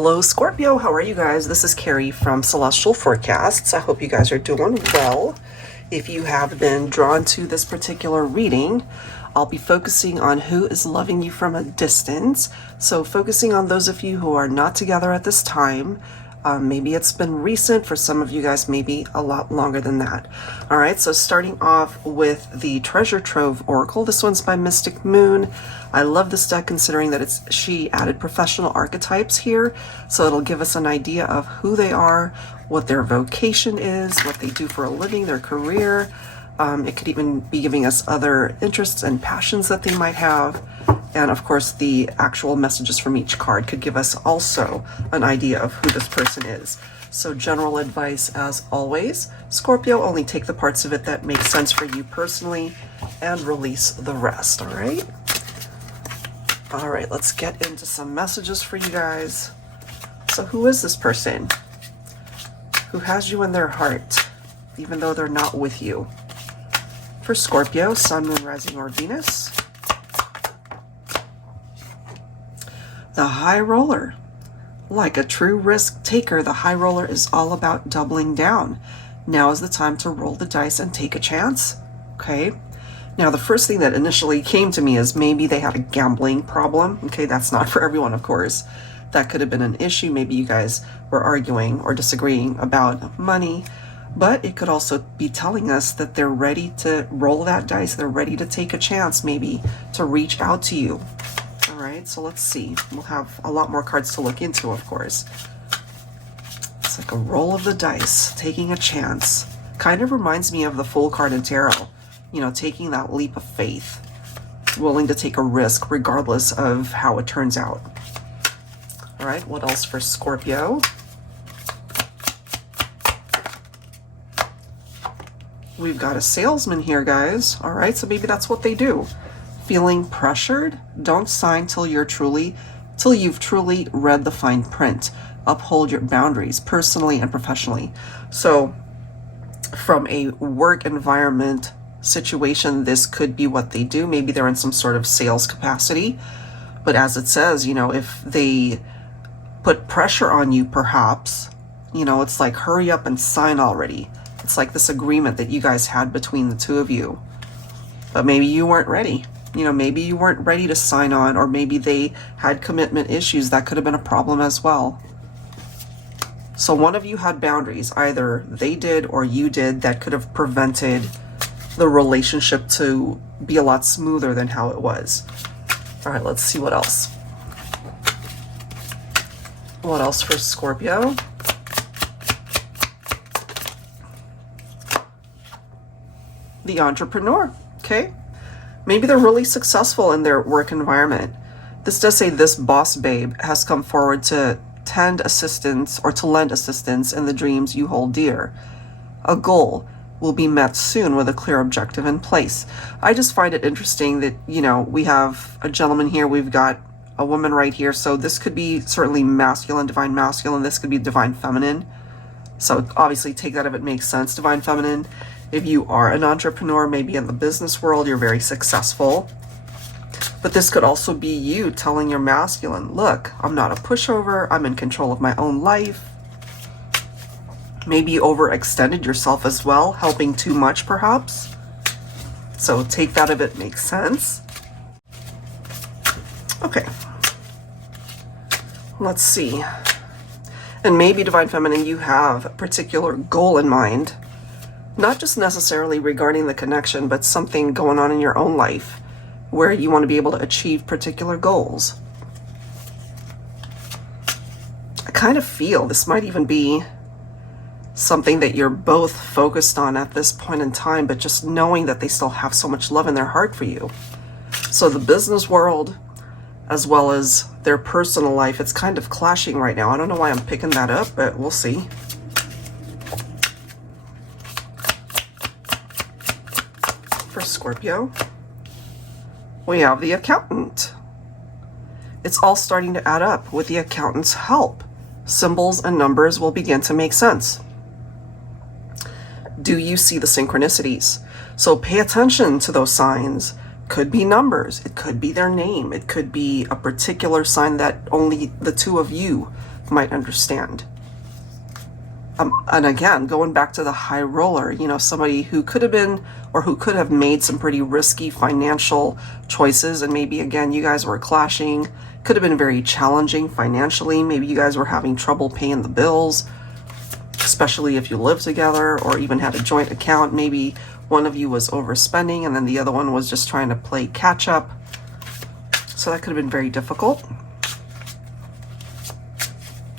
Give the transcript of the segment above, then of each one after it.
Hello Scorpio, how are you guys? This is Carrie from Celestial Forecasts. I hope you guys are doing well. If you have been drawn to this particular reading, I'll be focusing on who is loving you from a distance. So focusing on those of you who are not together at this time. Maybe it's been recent. For some of you guys, maybe a lot longer than that. All right, so starting off with the Treasure Trove Oracle. This one's by Mystic Moon. I love this deck considering that she added professional archetypes here. So it'll give us an idea of who they are, what their vocation is, what they do for a living, their career. It could even be giving us other interests and passions that they might have. And of course, the actual messages from each card could give us also an idea of who this person is. So general advice as always, Scorpio, only take the parts of it that make sense for you personally and release the rest, all right? All right, let's get into some messages for you guys. So who is this person who has you in their heart, even though they're not with you? For Scorpio, Sun, Moon, Rising, or Venus. The High Roller. Like a true risk taker, the High Roller is all about doubling down. Now is the time to roll the dice and take a chance. Okay. Now, the first thing that initially came to me is maybe they had a gambling problem. Okay, that's not for everyone, of course. That could have been an issue. Maybe you guys were arguing or disagreeing about money. But it could also be telling us that they're ready to roll that dice. They're ready to take a chance, maybe to reach out to you. All right, so let's see. We'll have a lot more cards to look into, of course. It's like a roll of the dice, taking a chance. Kind of reminds me of the Fool card in Tarot. You know, taking that leap of faith. Willing to take a risk regardless of how it turns out. All right, what else for Scorpio? We've got a salesman here, guys. All right, so maybe that's what they do. Feeling pressured? Don't sign till you've truly read the fine print. Uphold your boundaries, personally and professionally. So, from a work environment situation, this could be what they do. Maybe they're in some sort of sales capacity. But as it says, you know, if they put pressure on you, perhaps, you know, it's like, hurry up and sign already. It's like this agreement that you guys had between the two of you. But maybe you weren't ready. You know, maybe you weren't ready to sign on, or maybe they had commitment issues. That could have been a problem as well. So one of you had boundaries. Either they did or you did, that could have prevented the relationship to be a lot smoother than how it was. All right, let's see what else. What else for Scorpio? The entrepreneur, okay? Maybe they're really successful in their work environment. This does say this boss babe has come forward to lend assistance in the dreams you hold dear. A goal will be met soon with a clear objective in place. I just find it interesting that, you know, we have a gentleman here, we've got a woman right here. So this could be certainly masculine, divine masculine. This could be divine feminine. So obviously take that if it makes sense, divine feminine. If you are an entrepreneur, maybe in the business world, you're very successful. But this could also be you telling your masculine, look, I'm not a pushover. I'm in control of my own life. Maybe you overextended yourself as well, helping too much perhaps. So take that if it makes sense. Okay. Let's see. And maybe divine feminine, you have a particular goal in mind. Not just necessarily regarding the connection, but something going on in your own life where you want to be able to achieve particular goals. I kind of feel this might even be something that you're both focused on at this point in time, but just knowing that they still have so much love in their heart for you. So the business world, as well as their personal life, it's kind of clashing right now. I don't know why I'm picking that up, but we'll see. For Scorpio, we have the accountant. It's all starting to add up with the accountant's help. Symbols and numbers will begin to make sense. Do you see the synchronicities? So pay attention to those signs. Could be numbers, it could be their name, it could be a particular sign that only the two of you might understand. And again, going back to the high roller, you know, somebody who could have been or who could have made some pretty risky financial choices, and maybe again you guys were clashing, could have been very challenging financially. Maybe you guys were having trouble paying the bills, especially if you lived together or even had a joint account. Maybe one of you was overspending and then the other one was just trying to play catch up. So that could have been very difficult.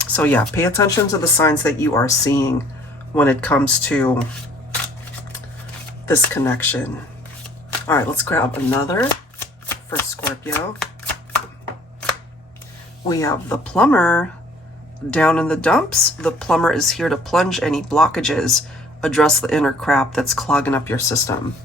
So yeah, pay attention to the signs that you are seeing when it comes to this connection. All right, let's grab another for Scorpio. We have the plumber down in the dumps. The plumber is here to plunge any blockages, address the inner crap that's clogging up your system.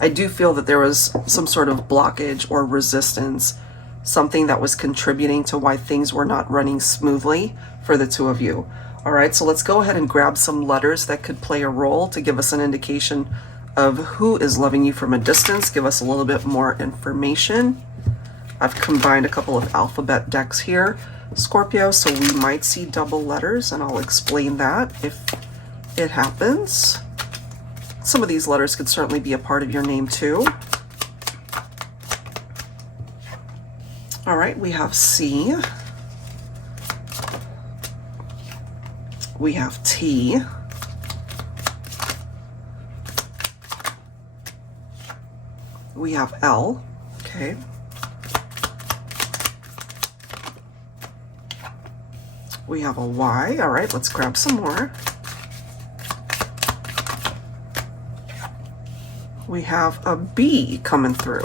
I do feel that there was some sort of blockage or resistance, something that was contributing to why things were not running smoothly for the two of you. All right, so let's go ahead and grab some letters that could play a role to give us an indication of who is loving you from a distance, give us a little bit more information. I've combined a couple of alphabet decks here, Scorpio, so we might see double letters, and I'll explain that if it happens. Some of these letters could certainly be a part of your name too. All right, we have C. We have T. We have L. Okay. We have a Y. All right, let's grab some more. We have a B coming through.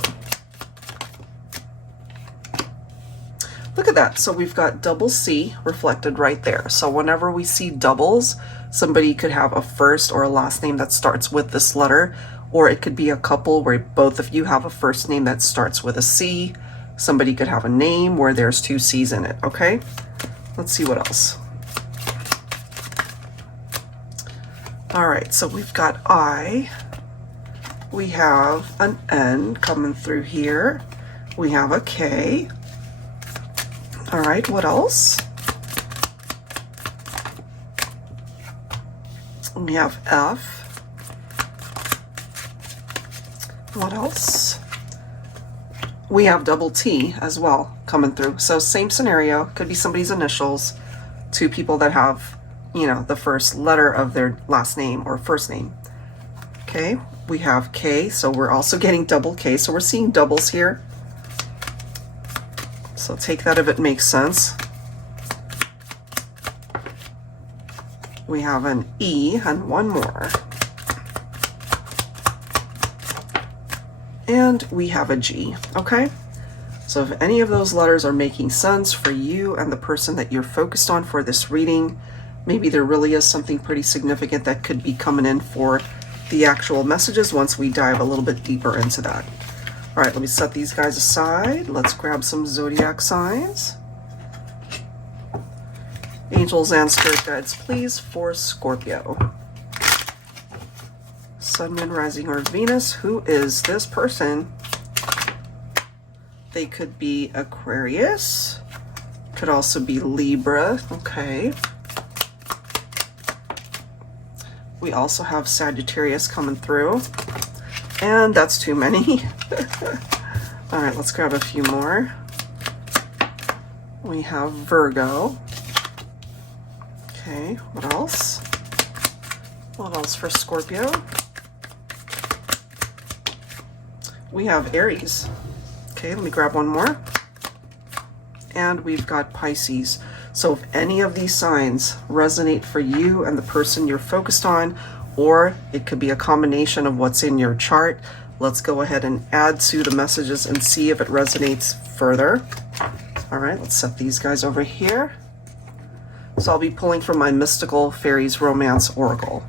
Look at that. So we've got double C reflected right there. So whenever we see doubles, somebody could have a first or a last name that starts with this letter, or it could be a couple where both of you have a first name that starts with a C. Somebody could have a name where there's two C's in it, okay? Let's see what else. All right, so we've got I. We have an N coming through here. We have a K. All right, what else? We have F. What else? We have double T as well coming through. So same scenario, could be somebody's initials, two people that have, you know, the first letter of their last name or first name. Okay, we have K, so we're also getting double K. So we're seeing doubles here. So take that if it makes sense. We have an E and one more. And we have a G, okay? So if any of those letters are making sense for you and the person that you're focused on for this reading, maybe there really is something pretty significant that could be coming in for the actual messages once we dive a little bit deeper into that. All right, let me set these guys aside. Let's grab some zodiac signs. Angels and spirit guides, please, for Scorpio. Sun, Moon, Rising, or Venus. Who is this person? They could be Aquarius. Could also be Libra. Okay. We also have Sagittarius coming through. And that's too many. All right, let's grab a few more. We have Virgo. Okay, what else? What else for Scorpio? We have Aries. Okay, let me grab one more. And we've got Pisces. So if any of these signs resonate for you and the person you're focused on, or it could be a combination of what's in your chart, let's go ahead and add to the messages and see if it resonates further. All right, let's set these guys over here. So I'll be pulling from my Mystical Fairies Romance Oracle.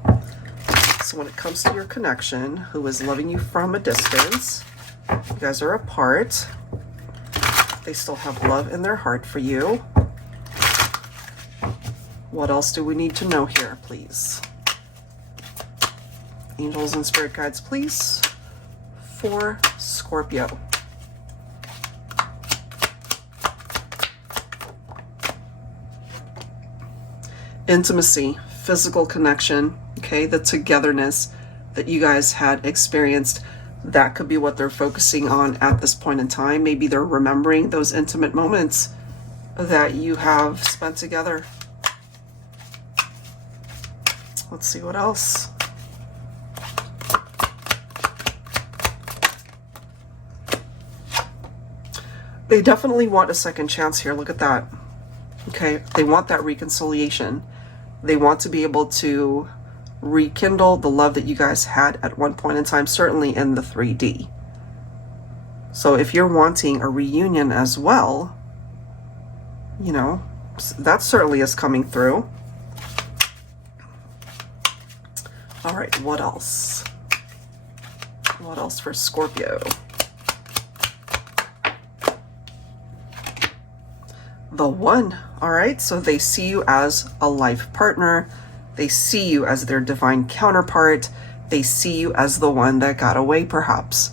So when it comes to your connection, who is loving you from a distance, you guys are apart. They still have love in their heart for you. What else do we need to know here, please? Angels and spirit guides, please, for Scorpio. intimacy, physical connection, okay, the togetherness that you guys had experienced. That could be what they're focusing on at this point in time. Maybe they're remembering those intimate moments that you have spent together. Let's see what else. They definitely want a second chance here. Look at that. Okay, they want that reconciliation. They want to be able to rekindle the love that you guys had at one point in time, certainly in the 3D. So if you're wanting a reunion as well, you know, that certainly is coming through. All right, what else? What else for Scorpio? The One. All right, so they see you as a life partner. They see you as their divine counterpart. They see you as the one that got away, perhaps.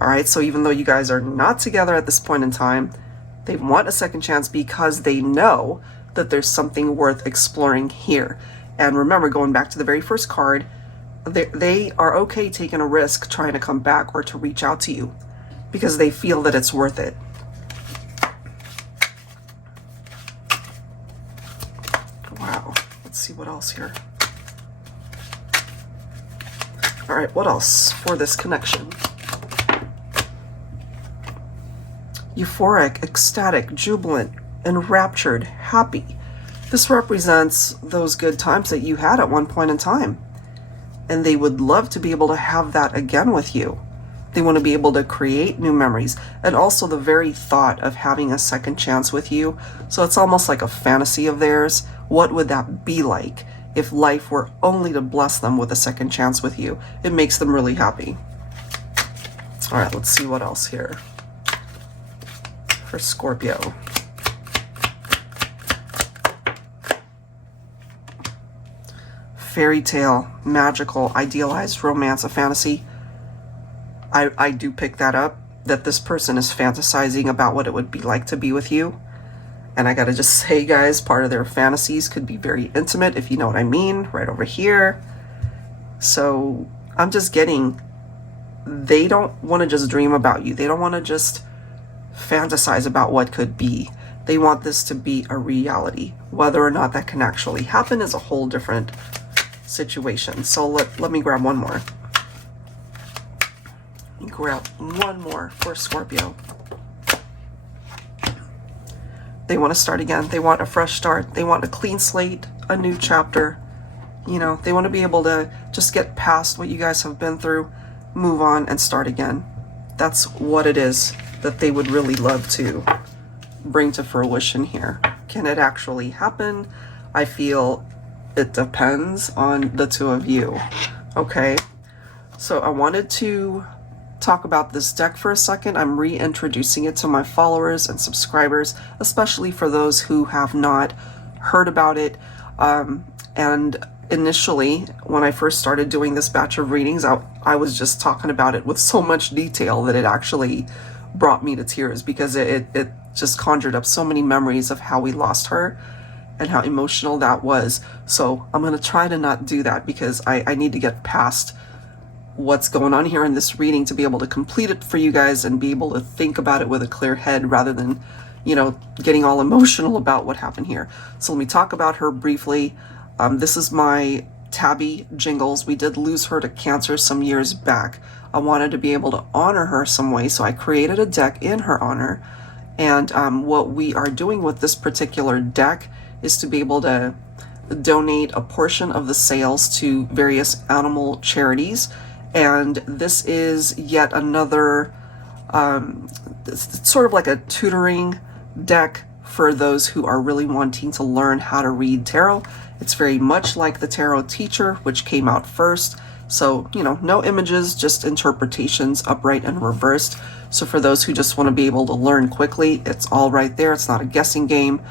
All right, so even though you guys are not together at this point in time, they want a second chance because they know that there's something worth exploring here. And remember, going back to the very first card, they are okay taking a risk trying to come back or to reach out to you because they feel that it's worth it. Wow, let's see what else here. All right, what else for this connection? Euphoric, ecstatic, jubilant, enraptured, happy. This represents those good times that you had at one point in time. And they would love to be able to have that again with you. They want to be able to create new memories. And also the very thought of having a second chance with you. So it's almost like a fantasy of theirs. What would that be like if life were only to bless them with a second chance with you? It makes them really happy. All right, let's see what else here for Scorpio. Fairy tale, magical, idealized romance, a fantasy. I do pick that up, that this person is fantasizing about what it would be like to be with you. And I gotta just say, guys, part of their fantasies could be very intimate, if you know what I mean, right over here. So I'm just getting, they don't want to just dream about you. They don't want to just fantasize about what could be. They want this to be a reality. Whether or not that can actually happen is a whole different situation. So let me grab one more. Let me grab one more for Scorpio. They want to start again. They want a fresh start. They want a clean slate, a new chapter. You know, they want to be able to just get past what you guys have been through, move on, and start again. That's what it is that they would really love to bring to fruition here. Can it actually happen? I feel it depends on the two of you. Okay, so I wanted to talk about this deck for a second. I'm reintroducing it to my followers and subscribers, especially for those who have not heard about it. And initially, when I first started doing this batch of readings, I was just talking about it with so much detail that it actually brought me to tears, because it just conjured up so many memories of how we lost her and how emotional that was. So I'm going to try to not do that, because I need to get past what's going on here in this reading to be able to complete it for you guys and be able to think about it with a clear head rather than, you know, getting all emotional about what happened here. So let me talk about her briefly. This is my Tabby Jingles. We did lose her to cancer some years back. I wanted to be able to honor her some way, so I created a deck in her honor. And what we are doing with this particular deck is to be able to donate a portion of the sales to various animal charities. And this is yet another, it's sort of like a tutoring deck for those who are really wanting to learn how to read tarot. It's very much like the Tarot Teacher, which came out first. So, you know, no images, just interpretations, upright and reversed. So for those who just want to be able to learn quickly, it's all right there. It's not a guessing game,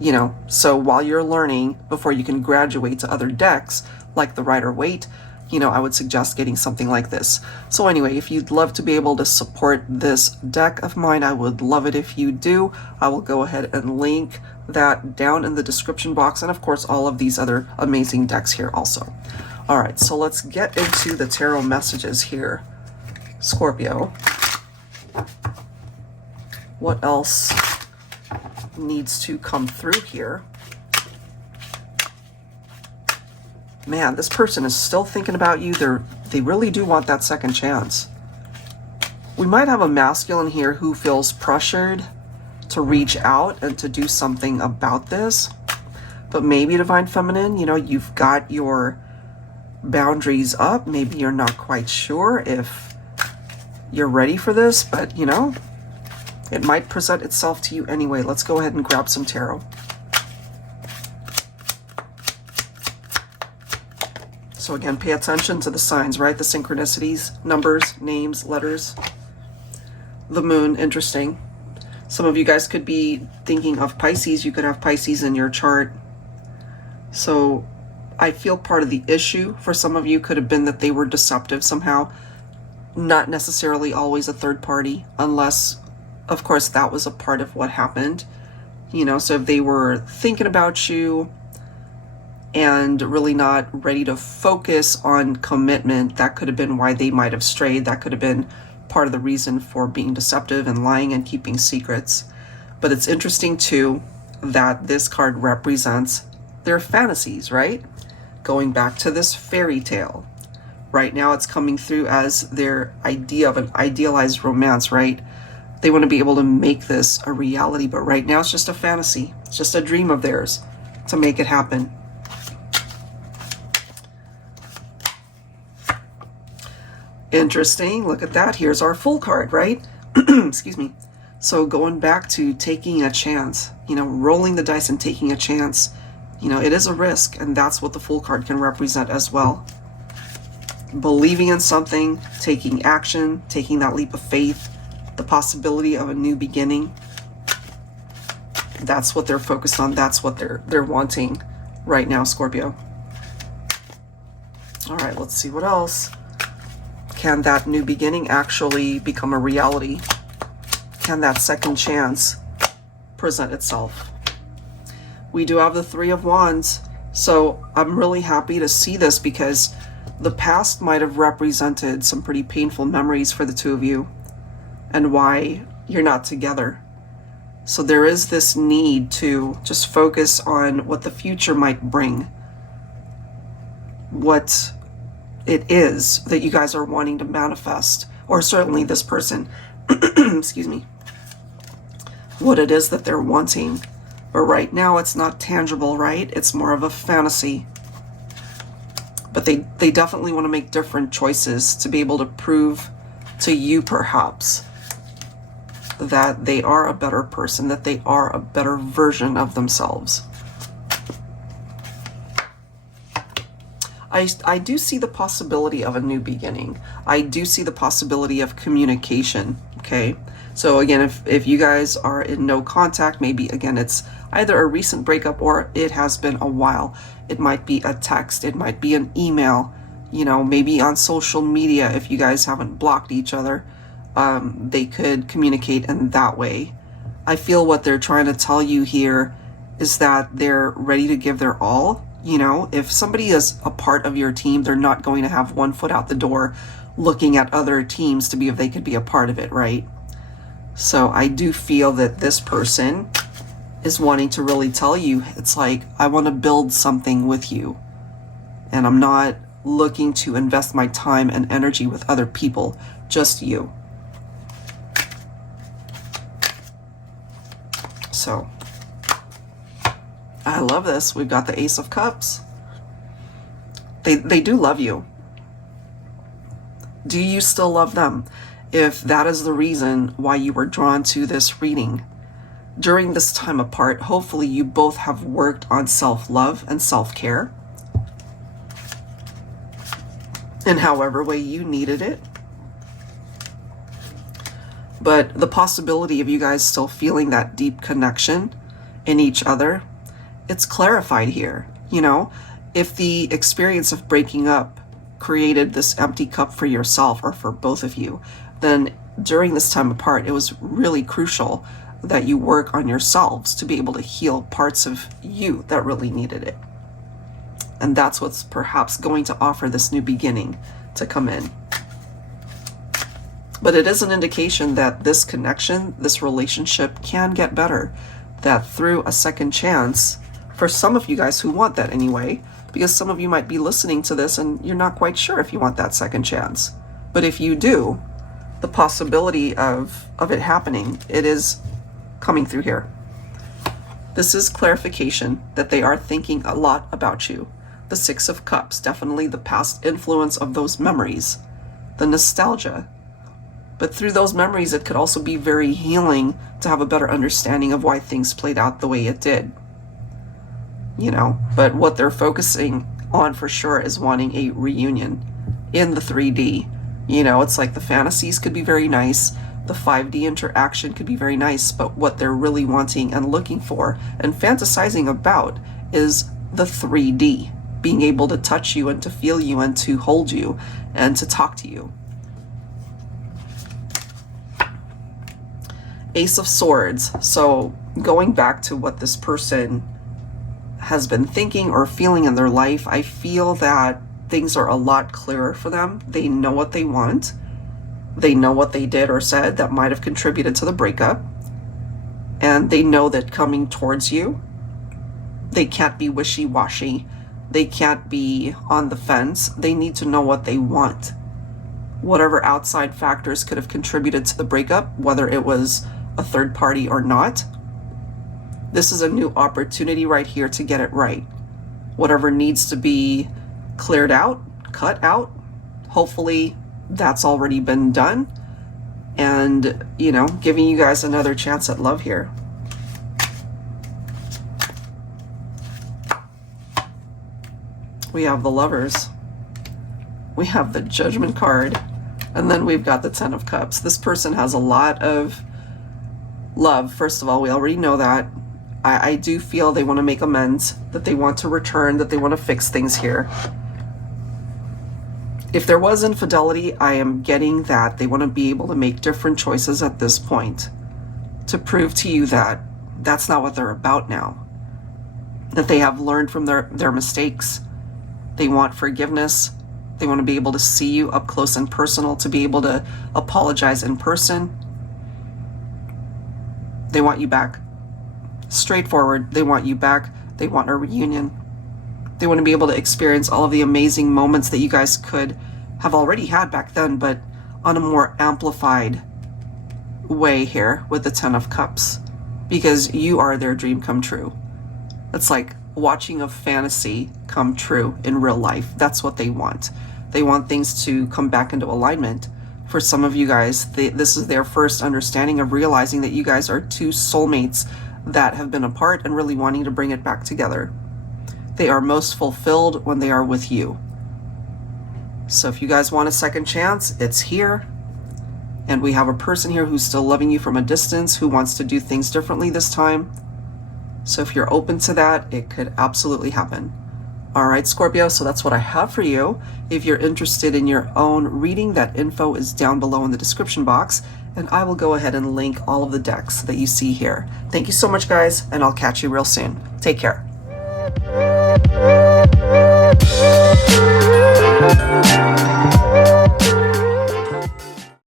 you know. So while you're learning, before you can graduate to other decks, like the Rider-Waite, you know, I would suggest getting something like this. So anyway, if you'd love to be able to support this deck of mine, I would love it if you do. I will go ahead and link that down in the description box, and of course all of these other amazing decks here also. All right, so let's get into the tarot messages here. Scorpio, what else needs to come through here? Man, this person is still thinking about you. They really do want that second chance. We might have a masculine here who feels pressured to reach out and to do something about this. But maybe Divine Feminine, you know, you've got your boundaries up. Maybe you're not quite sure if you're ready for this, but you know, it might present itself to you anyway. Let's go ahead and grab some tarot. So again, pay attention to the signs, right? The synchronicities, numbers, names, letters. The moon, interesting. Some of you guys could be thinking of Pisces. You could have Pisces in your chart. So I feel part of the issue for some of you could have been that they were deceptive somehow. Not necessarily always a third party, unless, of course, that was a part of what happened. You know, so if they were thinking about you and really not ready to focus on commitment, that could have been why they might have strayed. That could have been part of the reason for being deceptive and lying and keeping secrets. But it's interesting too that this card represents their fantasies, right? Going back to this fairy tale. Right now it's coming through as their idea of an idealized romance, right? They want to be able to make this a reality, but right now it's just a fantasy. It's just a dream of theirs to make it happen. Interesting. Look at that. Here's our full card, right? Excuse me. So going back to taking a chance, you know, rolling the dice and taking a chance, you know, it is a risk, and that's what the full card can represent as well. Believing in something, taking action, taking that leap of faith, the possibility of a new beginning. That's what they're focused on. That's what they're wanting right now, Scorpio. All right, let's see what else. Can that new beginning actually become a reality? Can that second chance present itself? We do have the Three of Wands, so I'm really happy to see this because the past might have represented some pretty painful memories for the two of you and why you're not together. So there is this need to just focus on what the future might bring, what it is that you guys are wanting to manifest, or certainly this person, excuse me, what it is that they're wanting. But right now it's not tangible, right? It's more of a fantasy. But they definitely want to make different choices to be able to prove to you perhaps that they are a better person, that they are a better version of themselves. I do see the possibility of a new beginning. I do see the possibility of communication, okay? So again, if you guys are in no contact, maybe again, it's either a recent breakup or it has been a while. It might be a text, it might be an email, you know, maybe on social media if you guys haven't blocked each other. They could communicate in that way. I feel what they're trying to tell you here is that they're ready to give their all. You know, if somebody is a part of your team, they're not going to have one foot out the door looking at other teams to be if they could be a part of it, right? So I do feel that this person is wanting to really tell you, it's like, I want to build something with you. And I'm not looking to invest my time and energy with other people, just you. So I love this. We've got the Ace of Cups. They do love you. Do you still love them? If that is the reason why you were drawn to this reading, during this time apart, hopefully you both have worked on self-love and self-care in however way you needed it. But the possibility of you guys still feeling that deep connection in each other, it's clarified here. You know, if the experience of breaking up created this empty cup for yourself or for both of you, then during this time apart, it was really crucial that you work on yourselves to be able to heal parts of you that really needed it. And that's what's perhaps going to offer this new beginning to come in. But it is an indication that this connection, this relationship can get better, that through a second chance, for some of you guys who want that anyway, because some of you might be listening to this and you're not quite sure if you want that second chance. But if you do, the possibility of it happening, it is coming through here. This is clarification that they are thinking a lot about you. The Six of Cups, definitely the past influence of those memories, the nostalgia. But through those memories, it could also be very healing to have a better understanding of why things played out the way it did. You know, but what they're focusing on for sure is wanting a reunion in the 3D. You know, it's like the fantasies could be very nice, the 5D interaction could be very nice, but what they're really wanting and looking for and fantasizing about is the 3D, being able to touch you and to feel you and to hold you and to talk to you. Ace of Swords. So going back to what this person has been thinking or feeling in their life, I feel that things are a lot clearer for them. They know what they want. They know what they did or said that might have contributed to the breakup. And they know that coming towards you, they can't be wishy-washy. They can't be on the fence. They need to know what they want. Whatever outside factors could have contributed to the breakup, whether it was a third party or not, this is a new opportunity right here to get it right. Whatever needs to be cleared out, cut out, hopefully that's already been done. And, you know, giving you guys another chance at love here. We have the Lovers. We have the Judgment card. And then we've got the Ten of Cups. This person has a lot of love. First of all, we already know that. I do feel they want to make amends, that they want to return, that they want to fix things here. If there was infidelity, I am getting that they want to be able to make different choices at this point to prove to you that that's not what they're about now. That they have learned from their mistakes. They want forgiveness. They want to be able to see you up close and personal, to be able to apologize in person. They want you back. Straightforward, they want you back. They want a reunion. They want to be able to experience all of the amazing moments that you guys could have already had back then, but on a more amplified way here with the Ten of Cups, because you are their dream come true. It's like watching a fantasy come true in real life. That's what they want. They want things to come back into alignment. For some of you guys, this is their first understanding of realizing that you guys are two soulmates that have been apart and really wanting to bring it back together. They are most fulfilled when they are with you. So if you guys want a second chance, it's here. And we have a person here who's still loving you from a distance, who wants to do things differently this time. So if you're open to that, it could absolutely happen. All right, Scorpio, so that's what I have for you. If you're interested in your own reading, that info is down below in the description box, and I will go ahead and link all of the decks that you see here. Thank you so much, guys, and I'll catch you real soon. Take care.